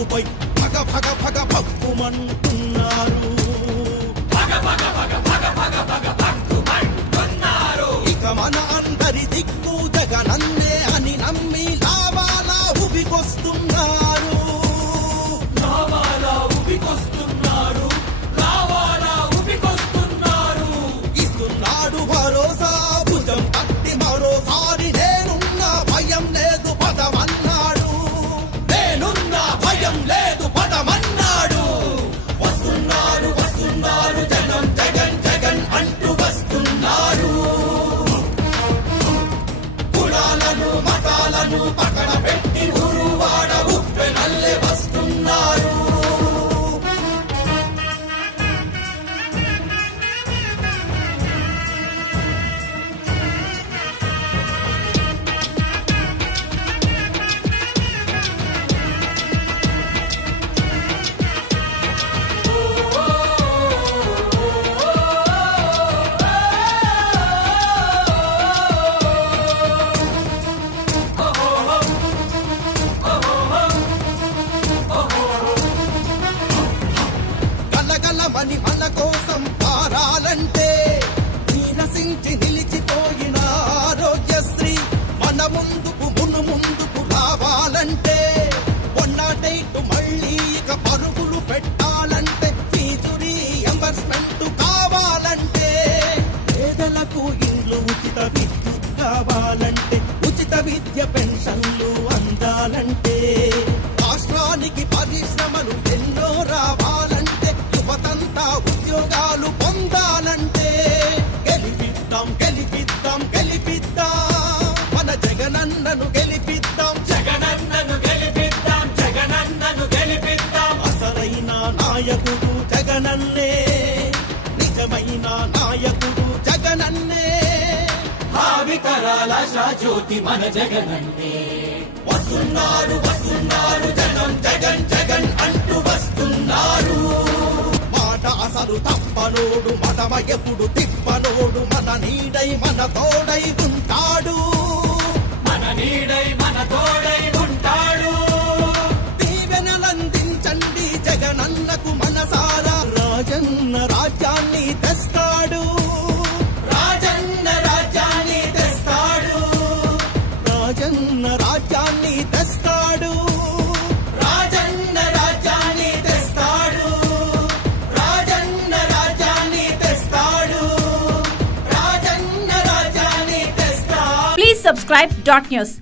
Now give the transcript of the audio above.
ముందుపై భగ భగ భగ భక్కుమంటున్నారు. ఇక మన అందరి దిక్కు జగనన్నే అని నమ్మి లావాలా ఉబికొస్తున్నారు. ఇస్తున్నాడు భరోసా భుజం పట్టి మరోసారి నేనున్న భయం లేదు పదమన్నాడు. నేనున్న భయం లేదు పదమన్నాడు. వస్తున్నారు వస్తున్నారు జనం జగన్ జగన్ అంటూ వస్తున్నారు. కులాలను మతాలను పక్కన పెట్టి ఊరువాడ ఉప్పెనల్లే వస్తున్నారు. గలగలమని మన కోసం పారాలంటే నీరసించి నిలిచిపోయిన ఆరోగ్యశ్రీ మన ముందుకు ముందుకు రావాలంటే 108 మళ్ళీ ఇక పరుగులు పెట్టాలంటే ఫీజు రీయింబర్స్మెంట్ కావాలంటే పేదలకు ఇండ్లు ఉచిత విద్యుత్ కావాలంటే ఉచిత విద్య పెన్షన్లు అందాలంటే రాష్ట్రానికి పరిశ్రమలు ఎన్నో రావాలంటే యువతంతా ఉద్యోగాలు పొందాలంటే గెలిపిద్దాం గెలిపిద్దాం గెలిపిద్దాం మన జగనన్నను గెలిపిద్దాం జగనన్నను గెలిపిద్దాం జగనన్నను గెలిపిద్దాం. అసలైన నాయకుడు జగనన్నే నిజమైన నాయకుడు జగనన్నే భావితరాల జ్యోతి మన జగనన్నే. వస్తున్నారు వస్తున్నారు జనం జగన్ జగన్ అంటూ వస్తున్నారు. మాట అసలు తప్పనోడు మడమ ఎప్పుడు తిప్పనోడు మన నీడై మన తోడై ఉంటాడు. మన నీడై మన తోడై ఉంటాడు. దీవెనలందించండి జగనన్నకు మనసారా. రాజన్న రాజ్యాన్ని తెస్తాడు. రాజన్న రాజ్యాన్ని తెస్తాడు. రాజన్న రాజ్యాన్ని తెస్తాడు. రాజన్న రాజ్యాన్ని తెస్తాడు. రాజన్న రాజ్యాన్ని తెస్తాడు. రాజన్న రాజ్యాన్ని తెస్తాడు. Please subscribe .news.